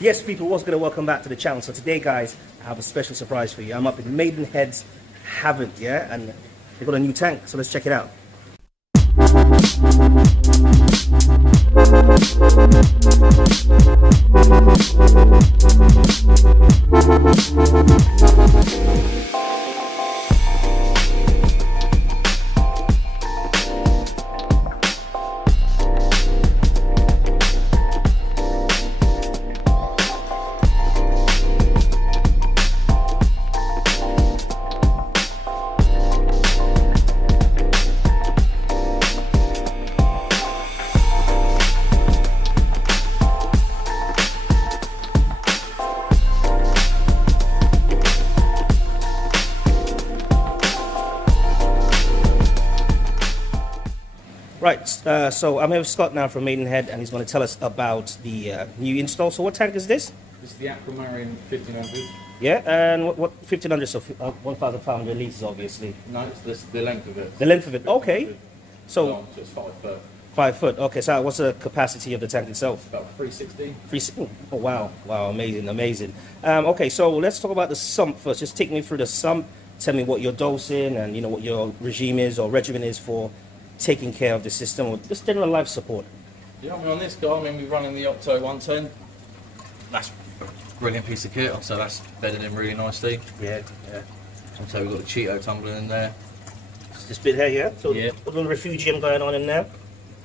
Yes, people, what's going to welcome back to the channel. So today, guys, I have a special surprise for you. I'm up in Maidenhead's Havant, yeah, and they got a new tank. So let's check it out. Right, so I'm here with Scott now from Maidenhead, and he's going to tell us about the new install. So what tank is this? This is the Aqua Marin 1500. Yeah, and what 1500, so 1,500 litres, obviously. No, it's the length of it. The length of it, okay. So it's 5 foot. 5 foot, okay. So what's the capacity of the tank itself? About 360. 360. Oh, wow, wow, amazing, amazing. Okay, so let's talk about the sump first. Just take me through the sump. Tell me what you're dosing and you know what your regime is or regimen is for taking care of the system or just general life support. Yeah, I mean on this guy, we're running the Octo 110. That's a brilliant piece of kit, so that's bedded in really nicely. Yeah, yeah. So we've got the Cheeto tumbling in there. This bit here, yeah? So yeah. A little refugium going on in there.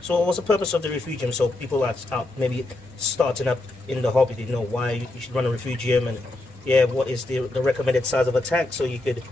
So what's the purpose of the refugium? So people that's out maybe starting up in the hobby, they know why you should run a refugium and yeah, what is the recommended size of a tank so you could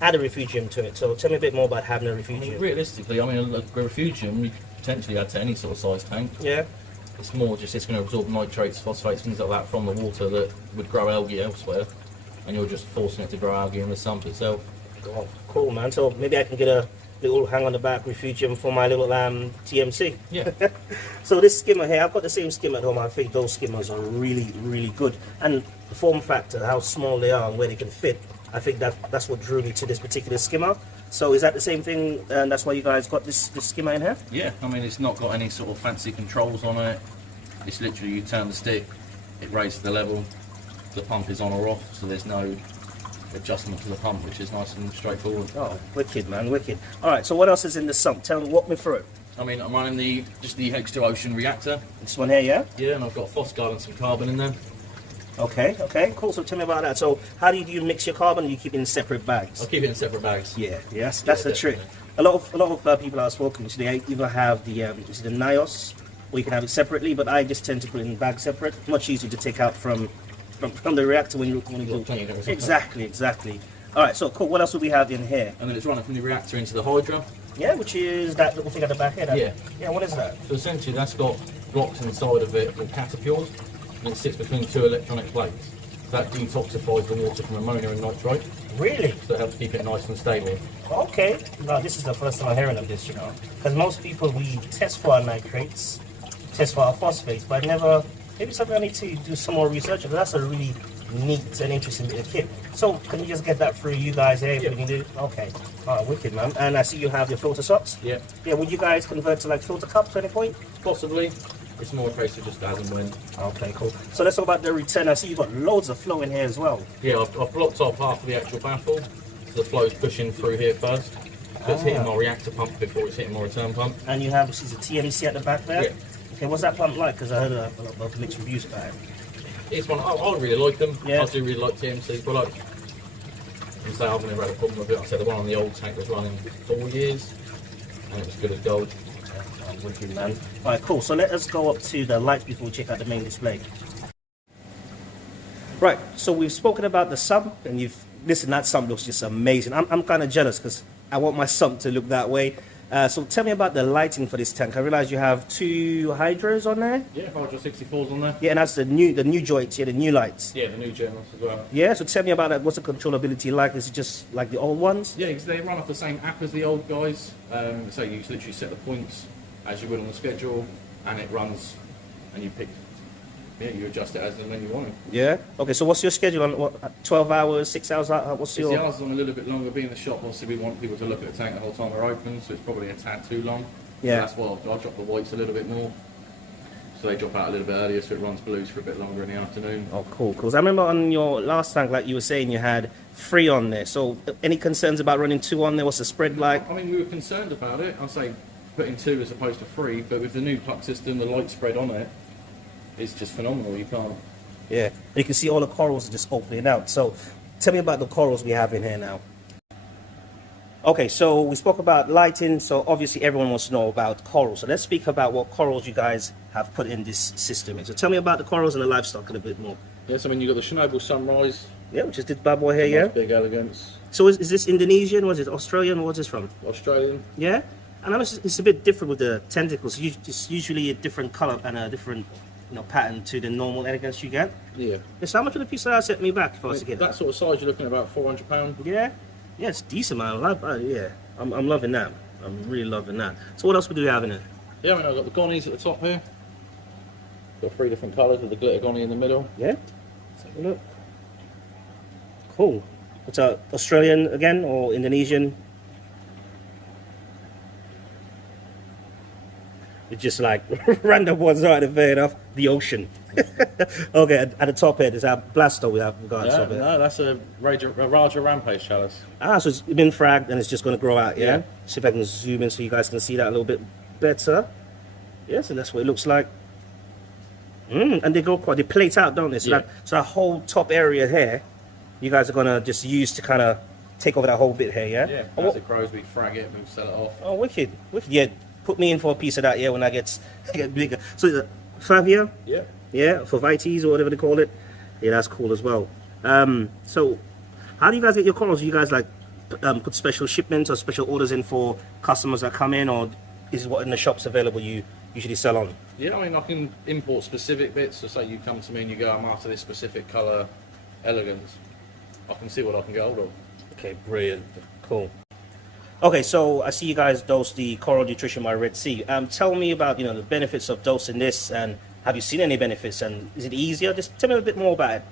add a refugium to it. So tell me a bit more about having a refugium. Realistically, a refugium you could potentially add to any sort of size tank. Yeah. It's more just it's going to absorb nitrates, phosphates, things like that from the water that would grow algae elsewhere, and you're just forcing it to grow algae in the sump itself. Oh, cool, man. So maybe I can get a little hang on the back refugium for my little TMC. Yeah. So this skimmer here, I've got the same skimmer at home. I think those skimmers are really, really good, and the form factor, how small they are and where they can fit. I think that's what drew me to this particular skimmer. So is that the same thing, and that's why you guys got this skimmer in here? Yeah, it's not got any sort of fancy controls on it. It's literally you turn the stick, it raises the level, the pump is on or off, so there's no adjustment to the pump, which is nice and straightforward. Oh, wicked, man, wicked. All right, so what else is in the sump? Walk me through it. I'm running just the H2 Ocean reactor. This one here, yeah? Yeah, and I've got phosphate and some carbon in there. Okay, cool. So tell me about that. So how do you mix your carbon? You keep it in separate bags? I keep it in separate bags. Yeah, yes, that's the trick. A lot of people I've spoken to, they either have the NIOS or you can have it separately, but I just tend to put it in bags separate. Much easier to take out from the reactor when you go. Exactly. All right, so cool. What else do we have in here? And then it's running from the reactor into the Hydra. Yeah, which is that little thing at the back here. Yeah. Yeah, what is that? So essentially that's got blocks inside of it called catapures. And it sits between two electronic plates. So that detoxifies the water from ammonia and nitrate. Really? So it helps keep it nice and stable. Okay. No, this is the first time I'm hearing of this, you know. Because most people, we test for our nitrates, test for our phosphates, but maybe something I need to do some more research, because that's a really neat and interesting bit of kit. So can you just get that through you guys here? Yeah. We can do? Okay. All right, wicked, man. And I see you have your filter socks? Yeah. Yeah, would you guys convert to like filter cups at any point? Possibly. It's more a case of just as and when. Okay, cool. So let's talk about the return. I see you've got loads of flow in here as well. Yeah, I've blocked off half of the actual baffle, so the flow's pushing through here first. So it's hitting my reactor pump before it's hitting my return pump. And you have, this is a TMC at the back there? Yeah. Okay, what's that pump like? Because I heard a lot of mixed reviews about it. It's one, I really like them. Yeah. I do really like TMC, but I've never had a problem with it. I said the one on the old tank was running 4 years, and it was good as gold. Wicked, man. Alright, cool. So let us go up to the lights before we check out the main display. Right, so we've spoken about the sump, and listen, that sump looks just amazing. I'm kind of jealous because I want my sump to look that way. So tell me about the lighting for this tank. I realize you have 2 hydros on there. Yeah, Hydro 64s on there. Yeah, and that's the new joints, yeah, the new lights. Yeah, the new journals as well. Yeah, so tell me about that. What's the controllability like? Is it just like the old ones? Yeah, because they run off the same app as the old guys. So you literally set the points as you would on the schedule, and it runs, and you adjust it as and when you want it. Yeah. Okay, so what's your schedule on what, 12 hours, 6 hours? What's your... The hours on a little bit longer. Being in the shop, obviously we want people to look at the tank the whole time we're open, so it's probably a tad too long. Yeah. So that's why I'll drop the weights a little bit more. So they drop out a little bit earlier, so it runs blues for a bit longer in the afternoon. Oh, cool. Because I remember on your last tank, like you were saying, you had 3 on there. So any concerns about running 2 on there? What's the spread like? I mean, we were concerned about it. I'd say putting 2 as opposed to 3, but with the new pluck system, the light spread on it, it's just phenomenal. You can't. Yeah. And you can see all the corals are just opening out. So tell me about the corals we have in here now. Okay, so we spoke about lighting, so obviously everyone wants to know about corals. So let's speak about what corals you guys have put in this system. So tell me about the corals and the livestock a little bit more. Yes, I mean, you've got the Chernobyl Sunrise. Yeah, which is this bad boy here, yeah? Big elegance. So is this Indonesian? Was it Australian? What's this from? Australian. Yeah? And I know it's a bit different with the tentacles. It's usually a different color and a different pattern to the normal elegance you get. Yeah. So how much of the piece of that set me back if I was to get that sort of size, you're looking at about £400. Yeah? Yeah, it's decent, man. Yeah, I'm loving that. I'm really loving that. So what else do we have in it? Yeah, I mean, I've got the gonnies at the top here. Got 3 different colours with the glitter gonny in the middle. Yeah? Let's have a look. Cool. What's Australian again or Indonesian? It's just like random ones, right? Fair enough. The ocean. Okay, at the top here, there's our blasto we have got. Yeah, no, that's a Raja Rampage chalice. Ah, so it's been fragged and it's just going to grow out, yeah? See if I can zoom in so you guys can see that a little bit better. Yes, and that's what it looks like. And they plate out, don't they? So, so that whole top area here, you guys are going to just use to kind of take over that whole bit here, yeah? Yeah, as it grows, we frag it and we sell it off. Oh, wicked. Wicked. Yeah, put me in for a piece of that, yeah, when I get bigger. So the Favia? Yeah. Yeah, for Vites or whatever they call it. Yeah, that's cool as well. So how do you guys get your corals? Do you guys like put special shipments or special orders in for customers that come in, or is what in the shops available you usually sell on? Yeah, I mean, I can import specific bits. So say you come to me and you go, I'm after this specific colour, elegance. I can see what I can get hold of. Okay, brilliant. Cool. Okay, so I see you guys dose the coral nutrition by Red Sea. Tell me about the benefits of dosing this, and have you seen any benefits, and is it easier? Just tell me a bit more about it.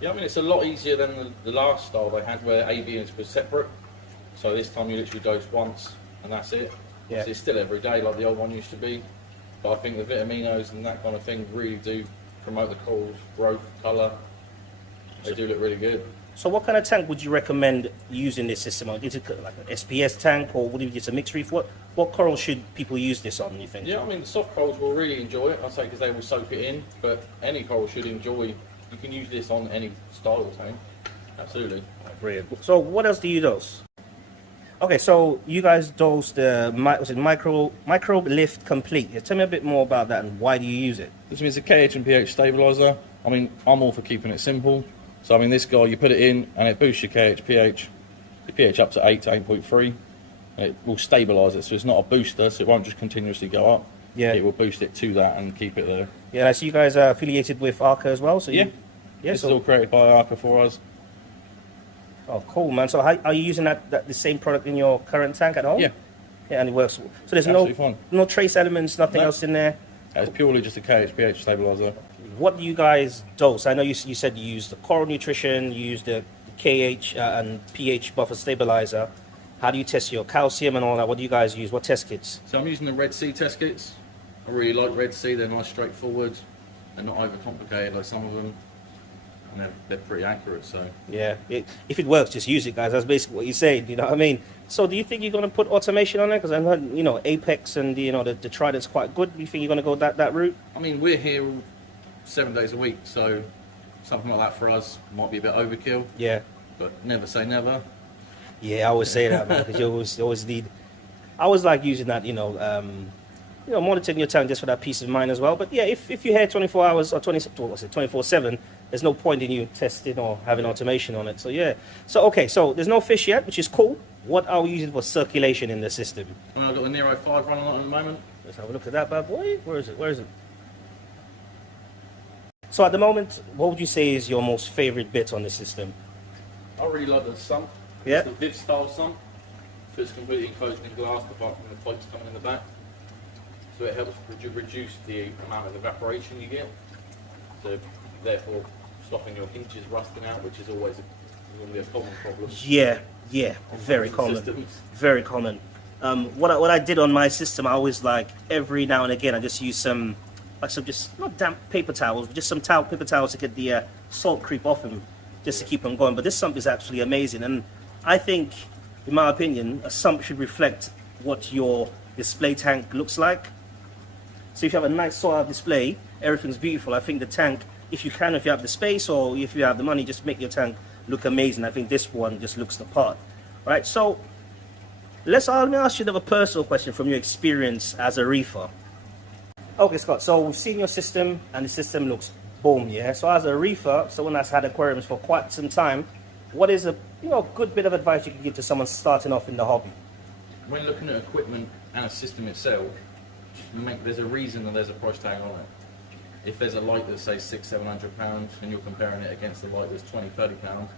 Yeah, I mean, it's a lot easier than the last style they had where A, B was separate. So this time you literally dose once and that's it. Yeah. It's still every day like the old one used to be. But I think the vitaminos and that kind of thing really do promote the coral's growth, colour. They do look really good. So what kind of tank would you recommend using this system on? Is it like an SPS tank, or would it be just a mixed reef? What coral should people use this on, you think? Yeah, I mean, the soft corals will really enjoy it, I'd say, because they will soak it in. But any coral should enjoy. You can use this on any style of tank. Absolutely. Brilliant. So what else do you dose? Okay, so you guys dose the microbe lift complete. Yeah, tell me a bit more about that and why do you use it? This means a KH and pH stabiliser. I mean, I'm all for keeping it simple. So I mean, this guy, you put it in and it boosts your KH, pH, your pH up to 8 to 8.3. It will stabilise it, so it's not a booster, so it won't just continuously go up. Yeah. It will boost it to that and keep it there. Yeah, I see you guys are affiliated with Arca as well. So yeah, this is all created by Arca for us. Oh, cool, man. So how are you using the same product in your current tank at home? Yeah. Yeah, and it works. So there's no trace elements, nothing else in there? It's purely just a KH, pH stabiliser. What do you guys dose? I know you said you use the coral nutrition, you use the KH and pH buffer stabilizer. How do you test your calcium and all that? What do you guys use? What test kits? So I'm using the Red Sea test kits. I really like Red Sea. They're nice, straightforward. They're not overcomplicated like some of them. And they're pretty accurate, so... Yeah, if it works, just use it, guys. That's basically what you're saying, you know what I mean? So do you think you're going to put automation on there? Because I heard, Apex and, the Trident's quite good. Do you think you're going to go that route? I mean, we're here 7 days a week, so something like that for us might be a bit overkill. Yeah. But never say never. Yeah, I always say that, man, because you always need... I always like using that, monitoring your tank just for that peace of mind as well. But yeah, if you're here 24 hours or 24/7, there's no point in you testing or having automation on it. So yeah. So okay, so there's no fish yet, which is cool. What are we using for circulation in the system? And I've got the Nero 5 running on at the moment. Let's have a look at that bad boy. Where is it? So at the moment, what would you say is your most favorite bit on the system? I really like the Sump. Yeah. It's the Viv style Sump. So it's completely enclosed in glass apart from the pipes coming in the back. So it helps reduce the amount of evaporation you get. So therefore stopping your hinges rusting out, which is always normally a common problem. Yeah, very common. Systems. Very common. What I did on my system, I always every now and again I just use some like some just not damp paper towels, but just some paper towels to get the salt creep off them, just to keep them going. But this sump is actually amazing, and I think, in my opinion, a sump should reflect what your display tank looks like. So if you have a nice solar display, everything's beautiful. I think the tank, if you have the space or if you have the money, just make your tank look amazing. I think this one just looks the part. All right, so let me ask you another personal question from your experience as a reefer. Okay, Scott, so we've seen your system and the system looks boom, yeah? So as a reefer, someone that's had aquariums for quite some time, what is a good bit of advice you can give to someone starting off in the hobby? When looking at equipment and a system itself, there's a reason that there's a price tag on it. If there's a light that's say £600-700 and you're comparing it against a light that's £20-30,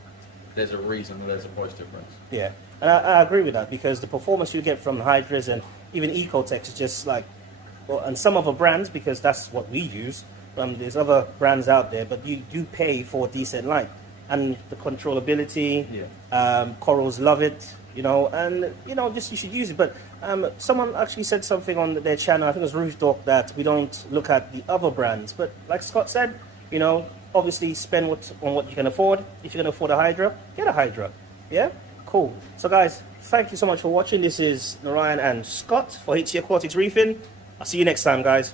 there's a reason that there's a price difference. Yeah, and I agree with that, because the performance you get from Hydras and even ecotech is just like, well, and some other brands, because that's what we use. There's other brands out there, but you do pay for a decent light and the controllability. Yeah. Corals love it, and just you should use it. But someone actually said something on their channel, I think it was Roof Doc, that we don't look at the other brands. But like Scott said, obviously spend on what you can afford. If you can afford a Hydra, get a Hydra. Yeah, cool. So guys, thank you so much for watching. This is Narayan and Scott for HC Aquatics Reefing. I'll see you next time, guys.